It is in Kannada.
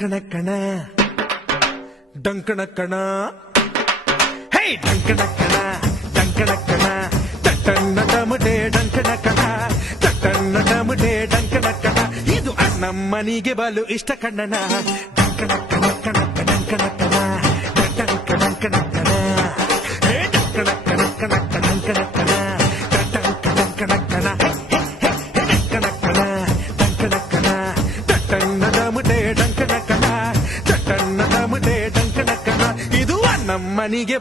ಡಂಕಣ ಕಣ ಡಂಕಣ ಕಣ ಹೇ ಡಂಕಣ ಕಣ ಡಂಕಣ ಕಣ ತಟ್ಟಣ್ಣ ಟಮಟೆ ಡಂಕಣ ಕಣ ತಟ್ಟಣ್ಣ ಟಮಟೆ ಡಂಕಣ ಕಣ ಇದು ನಮ್ಮನಿಗೆ ಬಲು ಇಷ್ಟ ಕಣ್ಣನ ಡಂಕಣ ಕಣ ಕಣ ಡಂಕಣ ಕಣ ಡಂಕಣ ಡಂಕಣ ಕಣ ಹೇ ಡಂಕಣ ಕಣ ಕಣ ಡಂಕಣ ಕಣ ಡಂಕಣ ಕಣ ಡಂಕಣ ಕಣ ಡಂಕಣ ಕಣ ತಟ್ಟಣ್ಣ ಟಮಟೆ ಡಂಕಣ ಕಣ ತಟ್ಟಣ್ಣ ಟಮಟೆ ಡಂಕಣ ಕಣ ಇದು ನಮ್ಮನಿಗೆ